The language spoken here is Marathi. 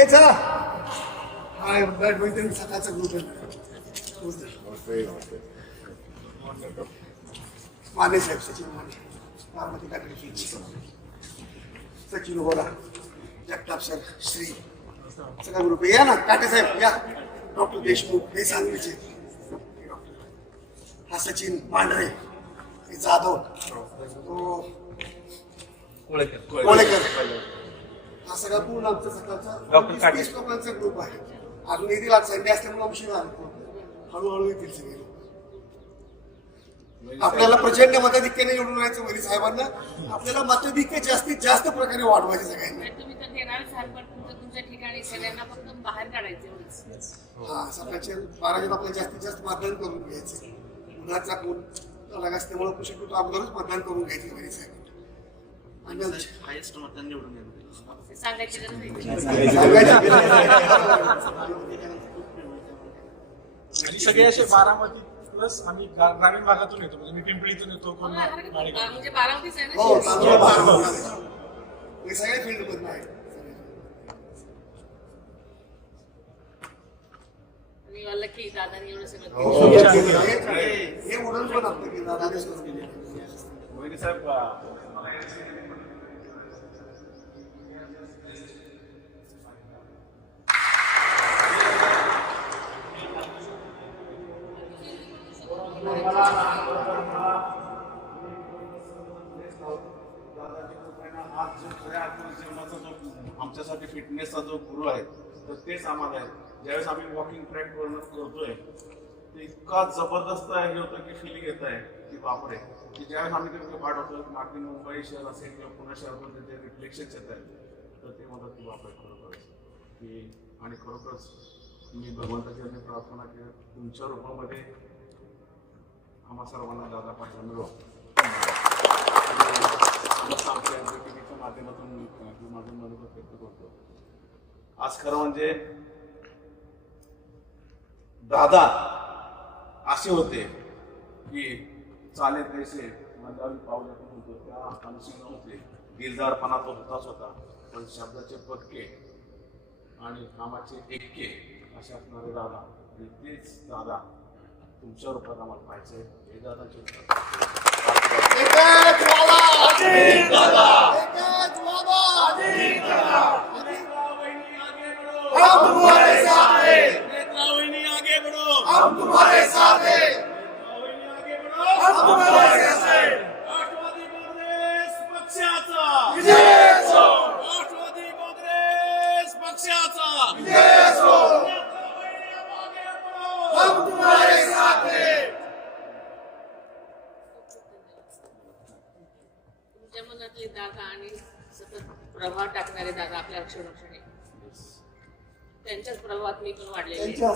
हे चला हाय बॅडमिंटन सकाळचा ग्रुप आहे माने साहेब सचिन माने बारामती काटडी सचिन गोरा जगताप सर श्री सगळा ग्रुप या ना काटे साहेब या डॉक्टर देशमुख हे सांगलीचे हा सचिन पांढरे हे जाधव तो कोळेकर हा सगळा पूर्ण आमचा सकाळचा 20 लोकांचा ग्रुप आहे. अजून येतील आज संडे असल्यामुळे उशीर आला हळूहळू येतील सगळे. आपल्याला प्रचंड मताधिक्याने निवडून यायचं वरी साहेबांना आपल्याला मताधिक्य जास्तीत जास्त प्रकारे वाढवायचे सगळ्यांना. तुम्ही तर देणार पण तुमच्या ठिकाणी सगळ्यांना फक्त बाहेर काढायचे. हा सकाळच्या 12 आपल्याला जास्तीत जास्त मतदान करून घ्यायचं. उन्हाचा कोण लाग असल्यामुळे कुशल अगोदरच मतदान करून घ्यायचे वरी साहेब आणि हायेस्ट मतदान निवडून येईल सांगायचे आणि सगळे असे बारामती प्लस आम्ही ग्रामीण भागातून येतो म्हणजे मी पिंपळीतून येतो कोण म्हणजे बारामतीच आहे हो ना. सगळ्या फील्ड मधून आहे. आणि वाला की दादानी एवढं सगळं हे उडण पण आपलं की दादानेच करून दिले. मोहिते साहेब आमच्यासाठी फिटनेसचा जो गुरु आहे तर तेच आम्हाला आहे. ज्यावेळेस आम्ही वॉकिंग ट्रॅक करतोय ते इतका जबरदस्त हे होतं की फिलिंग येत आहे की बापरे की ज्यावेळेस आम्ही ते पाठ होतो नागरी मुंबई शहर असेल किंवा पुणे शहरामध्ये ते रिफ्लेक्शन्स येत आहेत तर ते म्हणतात की बापरे खरोखरच की आणि खरोखरच मी भगवंताची प्रार्थना की तुमच्या रूपामध्ये आम्हा सर्वांना दादा पाठवा मिळवा. आमच्या बैठकीच्या माध्यमातून माझं मनोगत व्यक्त करतो. आज खरं म्हणजे दादा असे होते की चाले पैसे मंदावी पावले होतो त्या अनुषंग होते. दिलदारपणा तो होताच होता पण शब्दाचे पक्के आणि कामाचे एक्के असे असणारे दादा आणि तेच दादा तुमच्या रूपात आम्हाला पाहिजे हे दादाचे हम तुम्हारे साथ हैं नेत्रावहिनी आगे बढ़ो हम तुम्हारे साथ हैं आगे बढ़ो हम तुम्हारे साथ हैं राष्ट्रवादी काँग्रेस पक्षाचा विजय असो राष्ट्रवादी काँग्रेस पक्षाचा विजय असो नेत्रावहिनी आगे बढ़ो हम तुम्हारे साथ हैं. तुमच्या मनातले दादा आणि सतत प्रभाव टाकणारे दादा आपल्या अक्षरक्षणे त्यांच्याच प्रभावात मी पण वाढलेले त्यांच्या